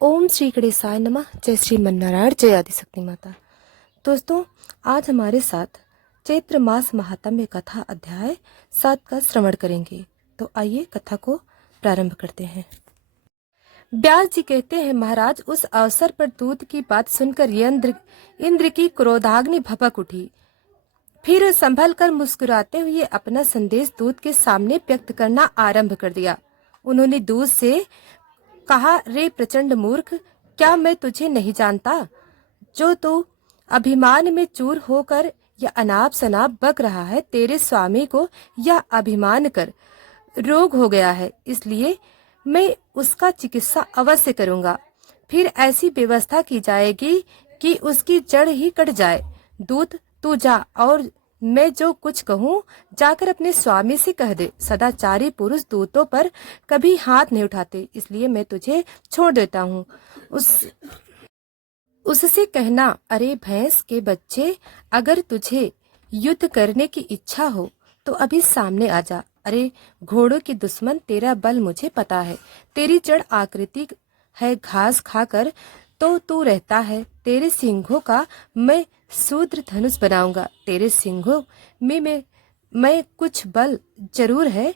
ओम श्री गणेशाय नमः। जय श्री मन्नारायण, जय आदिशक्ति माता। दोस्तों, आज हमारे साथ चैत्र मास महात्म्य कथा अध्याय 7 का श्रवण करेंगे। तो आइए कथा को प्रारंभ करते हैं। व्यास जी कहते हैं, महाराज, उस अवसर पर दूत की बात सुनकर इंद्र की क्रोधाग्नि भभक उठी। फिर संभल कर मुस्कुराते हुए अपना संदेश दूत के सामने व्यक्त करना आरंभ कर दिया। उन्होंने दूत से कहा, रे प्रचंड मूर्ख, क्या मैं तुझे नहीं जानता? जो तू अभिमान में चूर होकर या अनाप शनाप बक रहा है, तेरे स्वामी को यह अभिमान कर रोग हो गया है, इसलिए मैं उसका चिकित्सा अवश्य करूंगा। फिर ऐसी व्यवस्था की जाएगी कि उसकी जड़ ही कट जाए। दूत, तू जा और मैं जो कुछ कहूँ जाकर अपने स्वामी से कह दे। सदाचारी पुरुष दूतों पर कभी हाथ नहीं उठाते, इसलिए मैं तुझे छोड़ देता हूँ। उससे कहना, अरे भैंस के बच्चे, अगर तुझे युद्ध करने की इच्छा हो तो अभी सामने आ जा। अरे घोड़ों की दुश्मन, तेरा बल मुझे पता है। तेरी जड़ आकृति है घास खाकर तो तू रहता है। तेरे सिंहों का मैं शूद्र धनुष बनाऊंगा। तेरे सिंहों में मैं कुछ बल जरूर है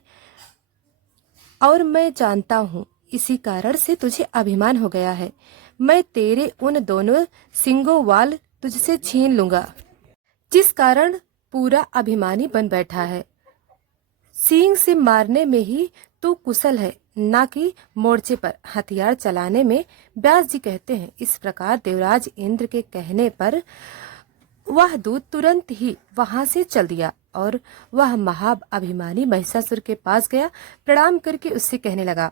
और मैं जानता हूँ, इसी कारण से तुझे अभिमान हो गया है। मैं तेरे उन दोनों सिंगों वाल तुझसे छीन लूंगा, जिस कारण पूरा अभिमानी बन बैठा है। सींग से मारने में ही तू कुशल है, ना कि मोर्चे पर हथियार चलाने में। व्यास जी कहते हैं, इस प्रकार देवराज इंद्र के कहने पर वह दूत तुरंत ही वहां से चल दिया और वह महा अभिमानी महिषासुर के पास गया। प्रणाम करके उससे कहने लगा,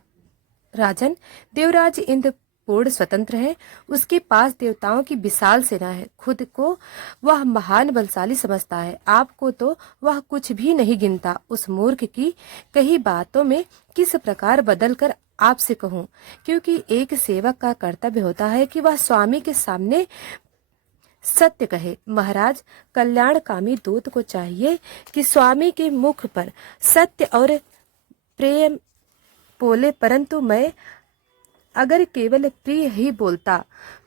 राजन, देवराज इंद्र पूर्ण स्वतंत्र है। उसके पास देवताओं की विशाल सेना है। खुद को वह महान बलशाली समझता है। आपको तो वह कुछ भी नहीं गिनता। उस मूर्ख की कही बातों में किस प्रकार बदल कर आपसे कहूँ, क्योंकि एक सेवक का कर्तव्य होता है कि वह स्वामी के सामने सत्य कहे। महाराज, कल्याणकामी दूत को चाहिए कि स्वामी के मुख पर सत्य और प्रेम बोले, परंतु मैं अगर केवल प्रिय ही बोलता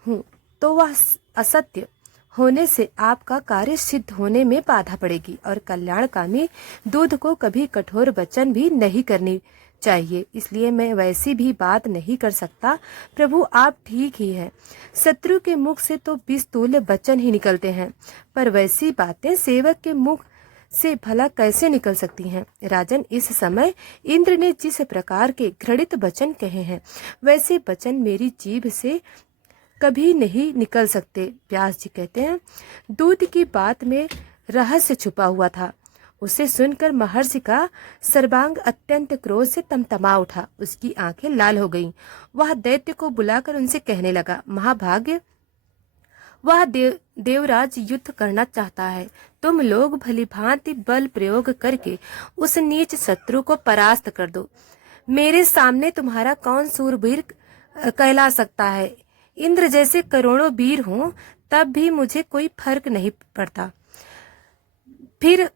हूँ तो वह असत्य होने से आपका कार्य सिद्ध होने में बाधा पड़ेगी। और कल्याणकामी दूत को कभी कठोर वचन भी नहीं करनी चाहिए, इसलिए मैं वैसी भी बात नहीं कर सकता। प्रभु, आप ठीक ही हैं। शत्रु के मुख से तो विस्तूल्य वचन ही निकलते हैं, पर वैसी बातें सेवक के मुख से भला कैसे निकल सकती हैं? राजन, इस समय इंद्र ने जिस प्रकार के घृणित वचन कहे हैं, वैसे वचन मेरी जीभ से कभी नहीं निकल सकते। व्यास जी कहते हैं, दूत की बात में रहस्य छुपा हुआ था। उसे सुनकर महर्षि का सर्वांग अत्यंत क्रोध से तमतमा उठा। उसकी आंखें लाल हो गईं। वह दैत्य को बुलाकर उनसे कहने लगा, महाभाग्य, वह देवराज युद्ध करना चाहता है। तुम लोग भली भांति बल प्रयोग करके उस नीच शत्रु को परास्त कर दो। मेरे सामने तुम्हारा कौन सूरवीर कहला सकता है? इंद्र जैसे करोड़ों वीर हों तब भी मुझे कोई फर्क नहीं पड़ता। फिर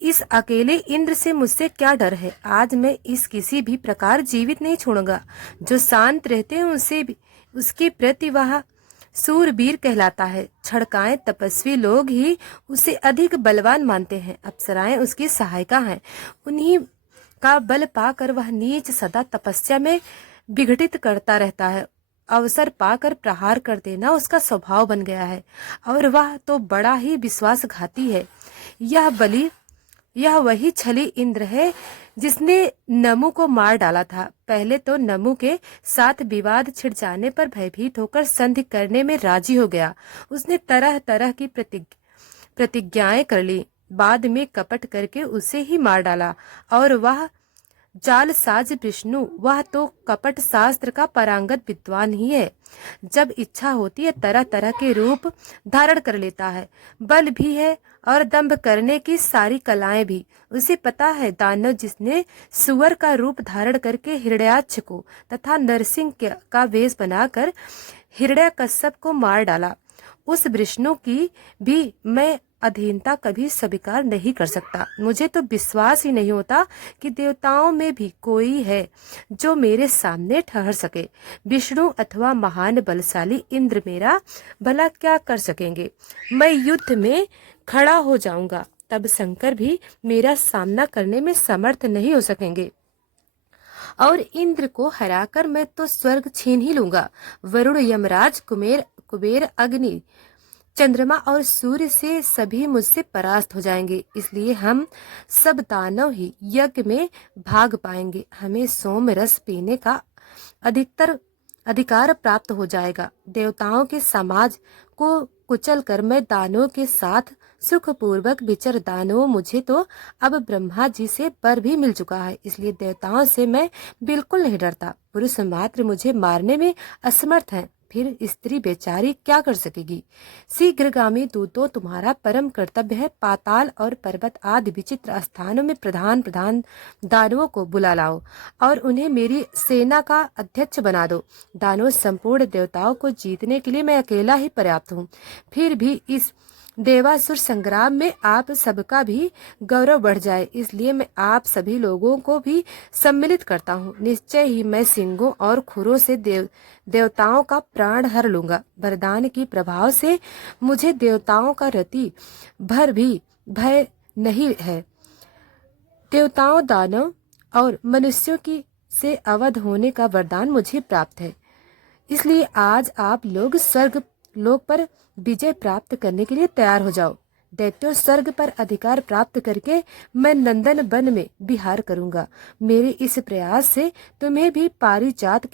इस अकेले इंद्र से मुझसे क्या डर है? आज मैं इस किसी भी प्रकार जीवित नहीं छोड़ूंगा। जो शांत रहते हैं उसे भी उसके प्रति वह सूरवीर कहलाता है। छड़काएं तपस्वी लोग ही उसे अधिक बलवान मानते हैं। अप्सराएं उसकी सहायिका हैं। उन्हीं का बल पाकर वह नीच सदा तपस्या में विघटित करता रहता है। अवसर पाकर प्रहार कर देना उसका स्वभाव बन गया है, और वह तो बड़ा ही विश्वासघाती है। यह वही छली इंद्र है जिसने नमु को मार डाला था। पहले तो नमु के साथ विवाद छिड़ जाने पर भयभीत होकर संधि करने में राजी हो गया। उसने तरह तरह की प्रतिज्ञाएं कर ली। बाद में कपट करके उसे ही मार डाला। और वह जालसाज विष्णु, वह तो कपट शास्त्र का पारंगत विद्वान ही है। जब इच्छा होती है तरह तरह के रूप धारण कर लेता है। बल भी है और दंभ करने की सारी कलाएं भी। उसे पता है, दानव जिसने सुअर का रूप धारण करके हिरण्याक्ष को तथा नरसिंह का वेश बनाकर हिरण्यकश्यप को मार डाला, उस विष्णु की भी मैं अधीनता कभी स्वीकार नहीं कर सकता। मुझे तो विश्वास ही नहीं होता कि देवताओं में भी कोई है जो मेरे सामने ठहर सके। विष्णु अथवा महान बलशाली इंद्र मेरा भला क्या कर सकेंगे? मैं युद्ध में खड़ा हो जाऊंगा, तब शंकर भी मेरा सामना करने में समर्थ नहीं हो सकेंगे। और इंद्र को हराकर मैं तो स्वर्ग छीन ही लूंगा। वरुण, यमराज, कुबेर, अग्नि, चंद्रमा और सूर्य से सभी मुझसे परास्त हो जाएंगे। इसलिए हम सब दानव ही यज्ञ में भाग पाएंगे। हमें सोम रस पीने का अधिकतर अधिकार प्राप्त हो जाएगा। देवताओं के समाज को कुचल कर मैं दानवों के साथ सुखपूर्वक विचर। दानवों, मुझे तो अब ब्रह्मा जी से वर भी मिल चुका है, इसलिए देवताओं से मैं बिल्कुल नहीं डरता। पुरुष मात्र मुझे मारने में असमर्थ है, फिर स्त्री बेचारी क्या कर सकेगी? शीघ्रगामी दूतों, तुम्हारा परम कर्तव्य है पाताल और पर्वत आदि विचित्र स्थानों में प्रधान प्रधान दानवों को बुला लाओ और उन्हें मेरी सेना का अध्यक्ष बना दो। दानव संपूर्ण देवताओं को जीतने के लिए मैं अकेला ही पर्याप्त हूँ। फिर भी इस देवासुर संग्राम में आप सबका भी गौरव बढ़ जाए, इसलिए मैं आप सभी लोगों को भी सम्मिलित करता हूँ। निश्चय ही मैं सिंगों और खुरों से देवताओं का प्राण हर लूंगा। वरदान की प्रभाव से मुझे देवताओं का रति भर भी भय नहीं है। देवताओं, दानव और मनुष्यों की से अवध होने का वरदान मुझे प्राप्त है। इसलिए आज आप लोग स्वर्ग लोक पर विजय प्राप्त करने के लिए तैयार हो जाओ। दैत्यों, स्वर्ग पर अधिकार प्राप्त करके मैं नंदन वन में विहार करूंगा। मेरे इस प्रयास से तुम्हें भी पारिजात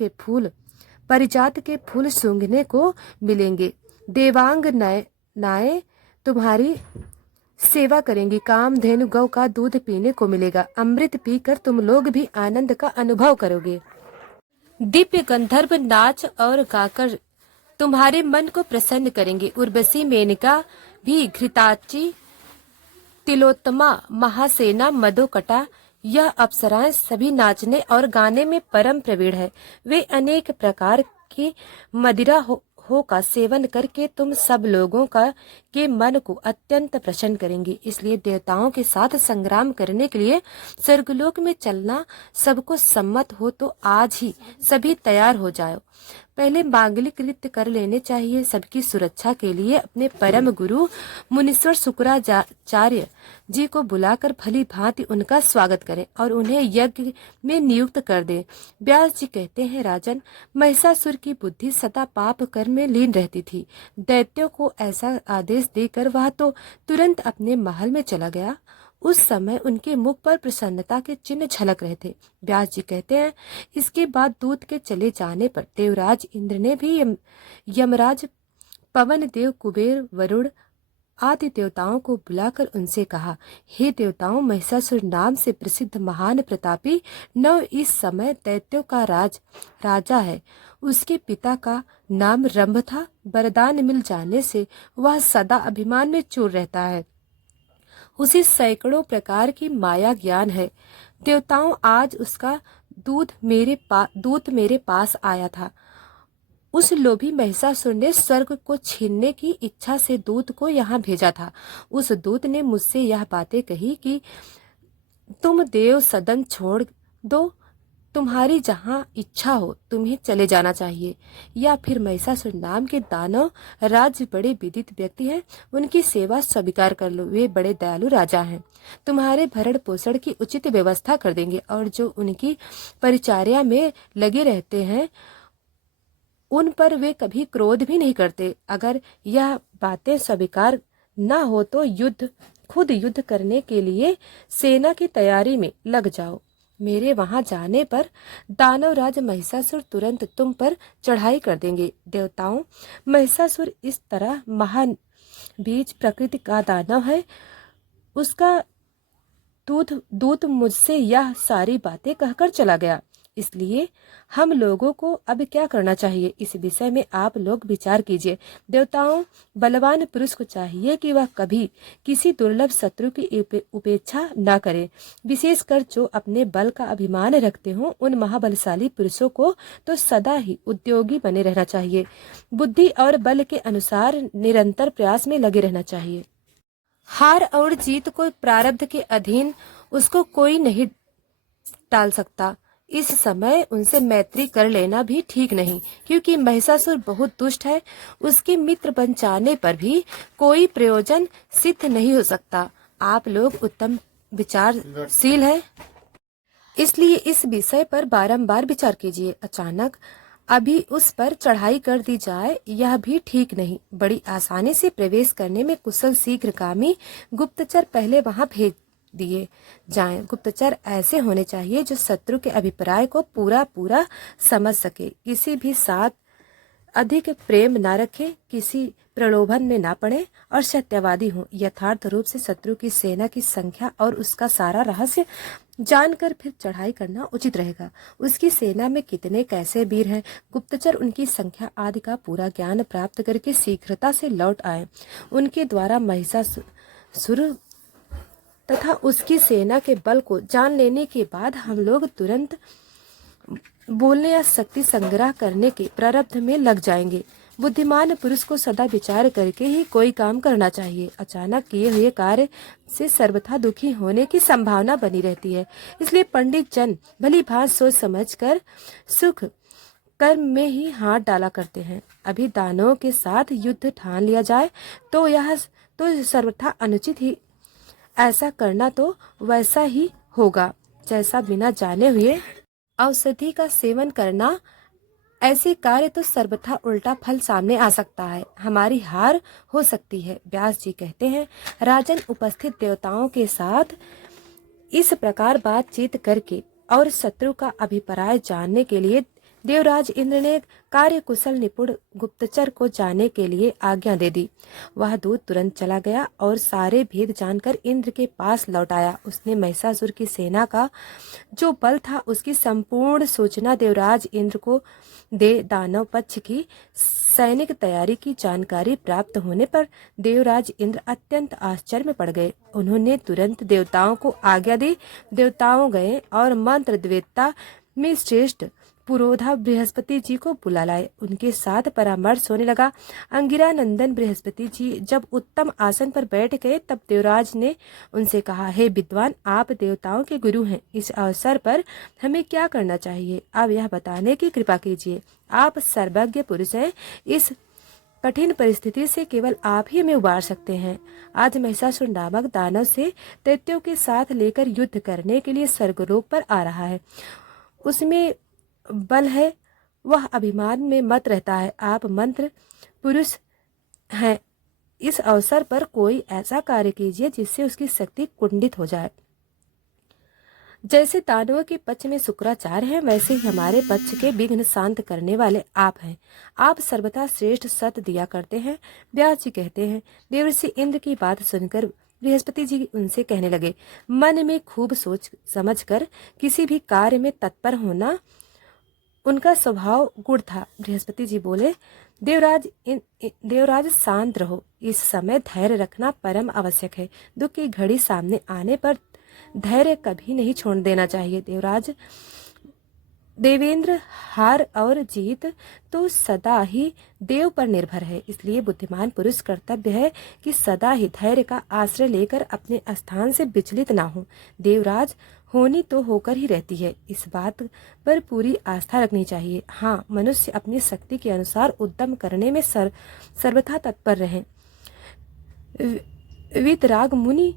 के फूल सूंघने को मिलेंगे। देवांग नाए तुम्हारी सेवा करेंगी। कामधेनु गौ का दूध पीने को मिलेगा। अमृत पीकर तुम लोग भी आनंद का अनुभव करोगे। दिव्य गंधर्व नाच और गाकर तुम्हारे मन को प्रसन्न करेंगे। उर्वशी, मेनका भी, घृताची, तिलोत्तमा, महासेना, मधुकटा, यह अप्सराएं सभी नाचने और गाने में परम प्रवीण है। वे अनेक प्रकार की मदिरा हो का सेवन करके तुम सब लोगों का के मन को अत्यंत प्रसन्न करेंगी। इसलिए देवताओं के साथ संग्राम करने के लिए स्वर्गलोक में चलना सबको सम्मत हो तो आज ही सभी तैयार हो जाओ। पहले मांगलिक कृत्य कर लेने चाहिए। सबकी सुरक्षा के लिए अपने परम गुरु मुनीश्वर शुक्राचार्य जी को बुलाकर भली भांति उनका स्वागत करें और उन्हें यज्ञ में नियुक्त कर दें। व्यास जी कहते हैं, राजन, महिषासुर की बुद्धि सदा पाप कर्म में लीन रहती थी। दैत्यों को ऐसा आदेश देकर वह तो तुरंत अपने महल में चला गया। उस समय उनके मुख पर प्रसन्नता के चिन्ह झलक रहे थे। व्यास जी कहते हैं, इसके बाद दूत के चले जाने पर देवराज इंद्र ने भी यमराज, पवन देव, कुबेर, वरुण आदि देवताओं को बुलाकर उनसे कहा, हे देवताओं, महिषासुर नाम से प्रसिद्ध महान प्रतापी नव इस समय दैत्यों का राजा है। उसके पिता का नाम रंभ था। वरदान मिल जाने से वह सदा अभिमान में चूर रहता है। उसे सैकड़ों प्रकार की माया ज्ञान है। देवताओं, आज उसका दूत मेरे पास आया था। उस लोभी महिषासुर ने स्वर्ग को छीनने की इच्छा से दूत को यहाँ भेजा था। उस दूत ने मुझसे यह बातें कही कि तुम देव सदन छोड़ दो, तुम्हारी जहाँ इच्छा हो तुम्हें चले जाना चाहिए, या फिर महिषासुर नाम के दानव राज्य बड़े विदित व्यक्ति हैं, उनकी सेवा स्वीकार कर लो। वे बड़े दयालु राजा हैं, तुम्हारे भरण पोषण की उचित व्यवस्था कर देंगे और जो उनकी परिचर्या में लगे रहते हैं उन पर वे कभी क्रोध भी नहीं करते। अगर यह बातें स्वीकार न हो तो खुद युद्ध करने के लिए सेना की तैयारी में लग जाओ। मेरे वहां जाने पर दानवराज महिषासुर तुरंत तुम पर चढ़ाई कर देंगे। देवताओं, महिषासुर इस तरह महान बीज प्रकृति का दानव है। उसका दूत मुझसे यह सारी बातें कहकर चला गया। इसलिए हम लोगों को अब क्या करना चाहिए, इस विषय में आप लोग विचार कीजिए। देवताओं, बलवान पुरुष को चाहिए कि वह कभी किसी दुर्लभ शत्रु की उपेक्षा न करे। विशेषकर जो अपने बल का अभिमान रखते हों, उन महाबलशाली पुरुषों को तो सदा ही उद्योगी बने रहना चाहिए। बुद्धि और बल के अनुसार निरंतर प्रयास में लगे रहना चाहिए। हार और जीत को प्रारब्ध के अधीन उसको कोई नहीं टाल सकता। इस समय उनसे मैत्री कर लेना भी ठीक नहीं, क्योंकि महिषासुर बहुत दुष्ट है। उसके मित्र बन जाने पर भी कोई प्रयोजन सिद्ध नहीं हो सकता। आप लोग उत्तम विचारशील हैं, इसलिए इस विषय पर बारंबार विचार कीजिए। अचानक अभी उस पर चढ़ाई कर दी जाए, यह भी ठीक नहीं। बड़ी आसानी से प्रवेश करने में कुशल शीघ्रगामी गुप्तचर पहले वहां भेज दिए जाएं। गुप्तचर ऐसे होने चाहिए जो शत्रु के अभिप्राय को पूरा पूरा समझ सके, किसी भी साथ अधिक प्रेम न रखे, किसी प्रलोभन में ना पड़े और सत्यवादी हो। यथार्थ रूप से शत्रु की सेना की संख्या और उसका सारा रहस्य जानकर फिर चढ़ाई करना उचित रहेगा। उसकी सेना में कितने कैसे वीर हैं, गुप्तचर उनकी संख्या आदि का पूरा ज्ञान प्राप्त करके शीघ्रता से लौट आए। उनके द्वारा महिषासुर तथा उसकी सेना के बल को जान लेने के बाद हम लोग तुरंत बोलने या शक्ति संग्रह करने के प्रारब्ध में लग जाएंगे। बुद्धिमान पुरुष को सदा विचार करके ही कोई काम करना चाहिए। अचानक किए हुए कार्य से सर्वथा दुखी होने की संभावना बनी रहती है। इसलिए पंडित जन भली भांति सोच समझकर सुख कर्म में ही हाथ डाला करते हैं। अभी दानवों के साथ युद्ध ठान लिया जाए तो यह तो सर्वथा अनुचित ही। ऐसा करना तो वैसा ही होगा जैसा बिना जाने हुए औषधि का सेवन करना। ऐसे कार्य तो सर्वथा उल्टा फल सामने आ सकता है, हमारी हार हो सकती है। व्यास जी कहते हैं, राजन उपस्थित देवताओं के साथ इस प्रकार बातचीत करके और शत्रु का अभिप्राय जानने के लिए देवराज इंद्र ने कार्य कुशल निपुण गुप्तचर को जाने के लिए आज्ञा दे दी। वह दूत तुरंत चला गया और सारे भेद जानकर इंद्र के पास लौट आया। उसने महिषासुर की सेना का जो बल था उसकी संपूर्ण सूचना देवराज इंद्र को दे दानव पक्ष की सैनिक तैयारी की जानकारी प्राप्त होने पर देवराज इंद्र अत्यंत आश्चर्य में पड़ गए। उन्होंने तुरंत देवताओं को आज्ञा दी। देवताओं गए और मंत्र द्वेता में श्रेष्ठ पुरोधा बृहस्पति जी को बुला लाए। उनके साथ परामर्श होने लगा। अंगिरा नंदन बृहस्पति जी जब उत्तम आसन पर बैठ गए तब देवराज ने उनसे कहा, हे विद्वान, आप देवताओं के गुरु हैं, इस अवसर पर हमें क्या करना चाहिए, आप यह बताने की कृपा कीजिए। आप सर्वज्ञ पुरुष हैं, इस कठिन परिस्थिति से केवल आप ही हमें उबार सकते हैं। आज महिषासुर नामक दानव से दैत्यों के साथ लेकर युद्ध करने के लिए स्वर्गलोक पर आ रहा है। उसमें बल है, वह अभिमान में मत रहता है। आप मंत्र पुरुष हैं, इस अवसर पर कोई ऐसा कार्य कीजिए जिससे उसकी शक्ति कुंडित हो जाए। जैसे दानवों के पक्ष में शुक्राचार्य हैं, वैसे ही हमारे पक्ष के विघ्न शांत करने वाले आप हैं। आप सर्वथा श्रेष्ठ सत दिया करते हैं। व्यास जी कहते हैं, देवर्षि इंद्र की बात सुनकर बृहस्पति जी उनसे कहने लगे, मन में खूब सोच समझकर किसी भी कार्य में तत्पर होना उनका स्वभाव गुण था। बृहस्पति जी बोले, देवराज शांत रहो, इस समय धैर्य रखना परम आवश्यक है। दुख की घड़ी सामने आने पर धैर्य कभी नहीं छोड़ देना चाहिए। देवेंद्र, हार और जीत तो सदा ही देव पर निर्भर है। इसलिए बुद्धिमान पुरुष कर्तव्य है कि सदा ही धैर्य का आश्रय लेकर अपने स्थान से विचलित ना हो। देवराज होनी तो होकर ही रहती है, इस बात पर पूरी आस्था रखनी चाहिए। हाँ, मनुष्य अपनी शक्ति के अनुसार उद्यम करने में सर्वथा तत्पर रहे। वीतराग मुनि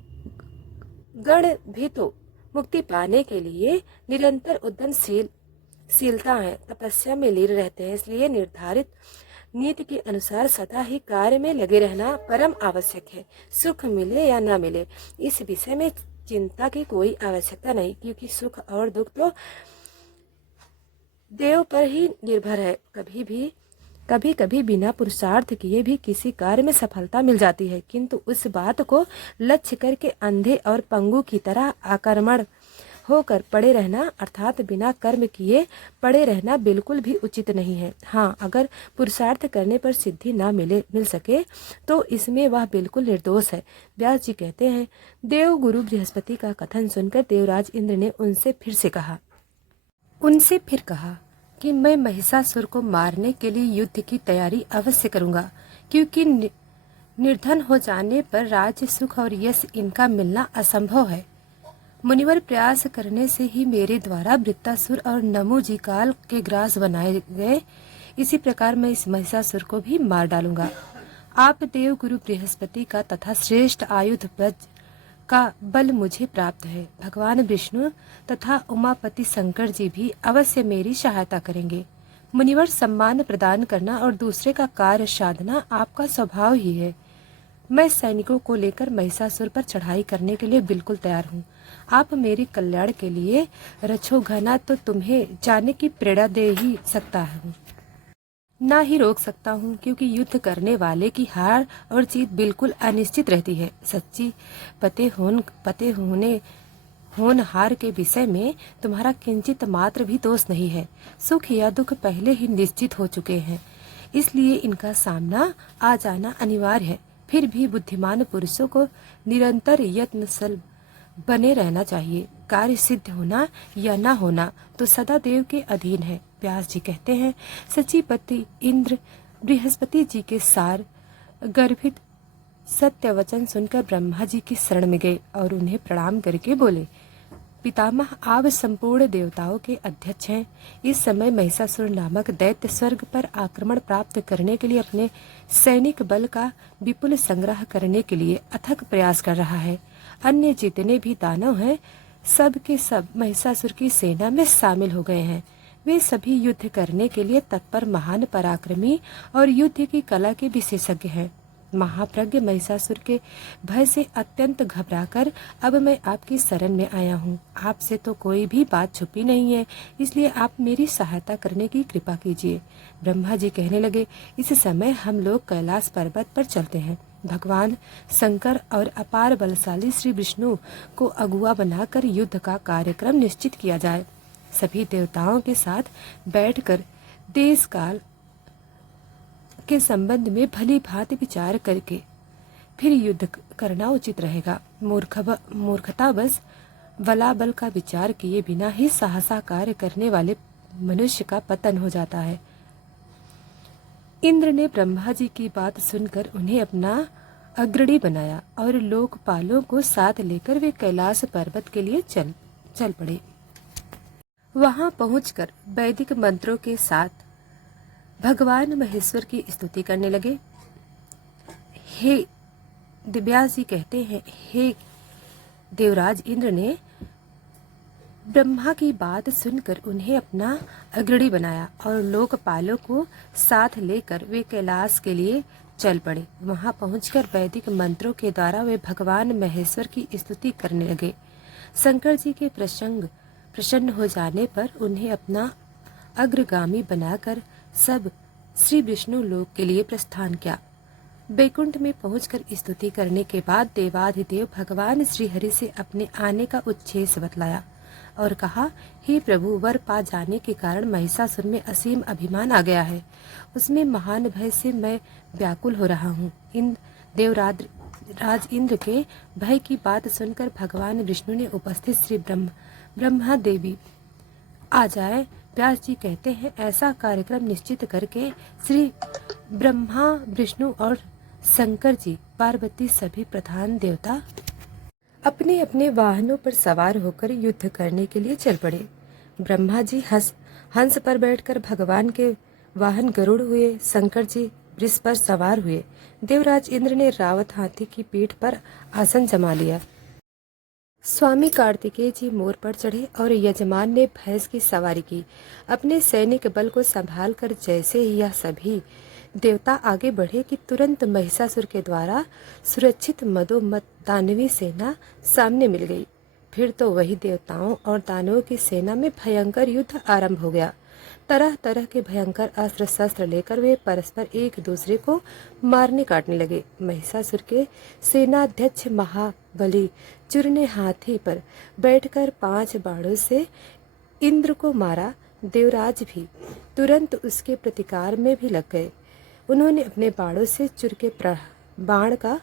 गण भी तो मुक्ति पाने के लिए निरंतर उद्यमशीलता है, तपस्या में लीन रहते हैं। इसलिए निर्धारित नीति के अनुसार सदा ही कार्य में लगे रहना परम आवश्यक है। सुख मिले या न मिले, इस विषय में चिंता की कोई आवश्यकता नहीं, क्योंकि सुख और दुख तो देव पर ही निर्भर है। कभी कभी बिना पुरुषार्थ किए भी किसी कार्य में सफलता मिल जाती है, किंतु उस बात को लक्ष्य करके अंधे और पंगु की तरह आक्रमण होकर पड़े रहना अर्थात बिना कर्म किए पड़े रहना बिल्कुल भी उचित नहीं है। हाँ, अगर पुरुषार्थ करने पर सिद्धि ना मिल सके तो इसमें वह बिल्कुल निर्दोष है। व्यास जी कहते हैं, देव गुरु बृहस्पति का कथन सुनकर देवराज इंद्र ने उनसे फिर कहा कि मैं महिषासुर को मारने के लिए युद्ध की तैयारी अवश्य करूंगा, क्योंकि निर्धन हो जाने पर राज्य सुख और यश इनका मिलना असंभव है। मुनिवर प्रयास करने से ही मेरे द्वारा वृत्तासुर और नमोजी काल के ग्रास बनाए गए। इसी प्रकार मैं इस महिषासुर को भी मार डालूंगा। आप देव गुरु बृहस्पति का तथा श्रेष्ठ आयुध वज्र का बल मुझे प्राप्त है। भगवान विष्णु तथा उमापति शंकर जी भी अवश्य मेरी सहायता करेंगे। मुनिवर, सम्मान प्रदान करना और दूसरे का कार्य साधना आपका स्वभाव ही है। मैं सैनिकों को लेकर महिषासुर पर चढ़ाई करने के लिए बिल्कुल तैयार हूँ। आप मेरे कल्याण के लिए रचो घना तो तुम्हें जाने की प्रेरणा दे ही सकता हूँ, ना ही रोक सकता हूँ, क्योंकि युद्ध करने वाले की हार और जीत बिल्कुल अनिश्चित रहती है। सच्ची पते होनहार के विषय में तुम्हारा किंचित मात्र भी दोष नहीं है। सुख या दुख पहले ही निश्चित हो चुके हैं, इसलिए इनका सामना आ जाना अनिवार्य है। फिर भी बुद्धिमान पुरुषों को निरंतर यत्नशील बने रहना चाहिए। कार्य सिद्ध होना या न होना तो सदा देव के अधीन है। व्यास जी कहते हैं, सचिपति इंद्र बृहस्पति जी के सार गर्भित सत्य वचन सुनकर ब्रह्मा जी की शरण में गए और उन्हें प्रणाम करके बोले, पितामह, आप संपूर्ण देवताओं के अध्यक्ष हैं। इस समय महिषासुर नामक दैत्य स्वर्ग पर आक्रमण प्राप्त करने के लिए अपने सैनिक बल का विपुल संग्रह करने के लिए अथक प्रयास कर रहा है। अन्य जितने भी दानव हैं, सब के सब महिषासुर की सेना में शामिल हो गए हैं। वे सभी युद्ध करने के लिए तत्पर महान पराक्रमी और युद्ध की कला के विशेषज्ञ हैं। महाप्रज्ञ महिषासुर के भय से अत्यंत घबराकर अब मैं आपकी शरण में आया हूँ। आपसे तो कोई भी बात छुपी नहीं है, इसलिए आप मेरी सहायता करने की कृपा कीजिए। ब्रह्मा जी कहने लगे, इस समय हम लोग कैलाश पर्वत पर चलते हैं। भगवान शंकर और अपार बलशाली श्री विष्णु को अगुआ बनाकर युद्ध का कार्यक्रम निश्चित किया जाए। सभी देवताओं के साथ बैठकर देश काल के संबंध में भली भांति विचार करके फिर युद्ध करना उचित रहेगा। मूर्खतावश बलाबल का विचार किए बिना ही साहसा कार्य करने वाले मनुष्य का पतन हो जाता है। इंद्र ने ब्रह्मा जी की बात सुनकर उन्हें अपना अग्रणी बनाया और लोकपालों को साथ लेकर वे कैलाश पर्वत के लिए चल पड़े। वहां पहुंचकर वैदिक मंत्रों के साथ भगवान महेश्वर की स्तुति करने लगे। हे व्यास जी कहते हैं, हे देवराज इंद्र ने ब्रह्मा की बात सुनकर उन्हें अपना अग्रणी बनाया और लोकपालों को साथ लेकर वे कैलाश के लिए चल पड़े। वहां पहुंचकर वैदिक मंत्रों के द्वारा वे भगवान महेश्वर की स्तुति करने लगे। शंकर जी के प्रसन्न हो जाने पर उन्हें अपना अग्रगामी बनाकर सब श्री विष्णु लोक के लिए प्रस्थान किया। बैकुंठ में पहुंचकर स्तुति करने के बाद देवाधिदेव भगवान श्री हरि से अपने आने का उद्देश्य बतलाया और कहा, हे प्रभु, वर पा जाने के कारण महिषासुर में असीम अभिमान आ गया है। उसमें महान भय से मैं व्याकुल हो रहा हूँ। राज इंद्र के भय की बात सुनकर भगवान विष्णु ने उपस्थित श्री ब्रह्मा देवी आ जाए। व्यास जी कहते हैं, ऐसा कार्यक्रम निश्चित करके श्री ब्रह्मा विष्णु और शंकर जी पार्वती सभी प्रधान देवता अपने अपने वाहनों पर सवार होकर युद्ध करने के लिए चल पड़े। ब्रह्मा जी हंस पर बैठकर भगवान के वाहन गरुड़ हुए। शंकर जी वृष पर सवार हुए। देवराज इंद्र ने रावत हाथी की पीठ पर आसन जमा लिया। स्वामी कार्तिकेय जी मोर पर चढ़े और यजमान ने भैंस की सवारी की। अपने सैनिक बल को संभाल कर जैसे ही यह सभी देवता आगे बढ़े कि तुरंत महिषासुर के द्वारा सुरक्षित मदोमत दानवी सेना सामने मिल गई। फिर तो वही देवताओं और दानवों की सेना में भयंकर युद्ध आरंभ हो गया। तरह तरह के भयंकर अस्त्र शस्त्र लेकर वे परस्पर एक दूसरे को मारने काटने लगे। महिषासुर के सेनाध्यक्ष महाबली चुर ने हाथी पर बैठकर 5 बाणों से इंद्र को मारा। देवराज भी तुरंत उसके प्रतिकार में भी लग गए। उन्होंने अपने बाणों से चुर के बाण का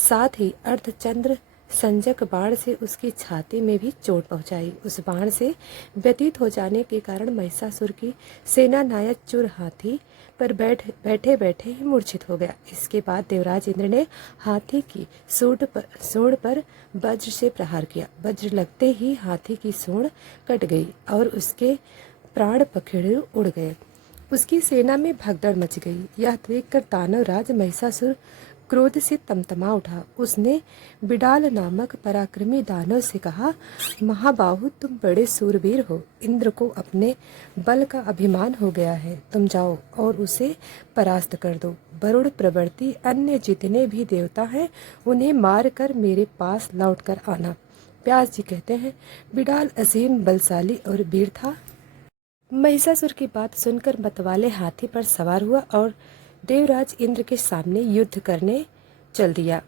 साथ ही अर्धचंद्र संजक बाण से उसकी छाती में भी चोट पहुंचाई। उस बाण से व्यतीत हो जाने के कारण महिषासुर की सेना नायक चुर हाथी पर बैठे बैठे ही मूर्छित हो गया। इसके बाद देवराज इंद्र ने हाथी की सूंड पर वज्र से प्रहार किया। वज्र लगते ही हाथी की सूंड कट गई और उसके प्राण पखेरु उड़ गए। उसकी सेना में भगदड़ मच गई। यह देखकर दानव राज महिषासुर क्रोध से तमतमा उठा। उसने बिडाल नामक पराक्रमी दानव से कहा, महाबाहु, तुम बड़े सूरवीर हो। इंद्र को अपने बल का अभिमान हो गया है। तुम जाओ और उसे परास्त कर दो। वरुण प्रवृत्ति अन्य जितने भी देवता हैं उन्हें मार कर मेरे पास लौट कर आना। व्यास जी कहते हैं, बिडाल असीम बलशाली और वीर था। महिषासुर की बात सुनकर मतवाले हाथी पर सवार हुआ और देवराज इंद्र के सामने युद्ध करने चल दिया।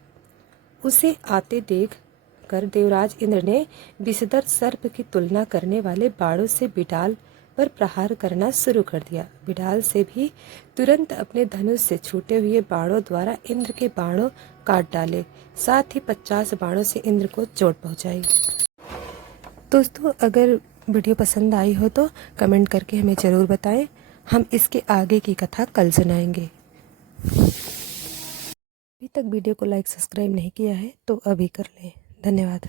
उसे आते देख कर देवराज इंद्र ने विषधर सर्प की तुलना करने वाले बाणों से बिडाल पर प्रहार करना शुरू कर दिया। बिडाल से भी तुरंत अपने धनुष से छूटे हुए बाणों द्वारा इंद्र के बाणों काट डाले। साथ ही 50 बाणों से इंद्र को चोट पहुंचाई। दोस्तों, अगर वीडियो पसंद आई हो तो कमेंट करके हमें ज़रूर बताएं। हम इसके आगे की कथा कल सुनाएंगे। अभी तक वीडियो को लाइक सब्सक्राइब नहीं किया है तो अभी कर लें। धन्यवाद।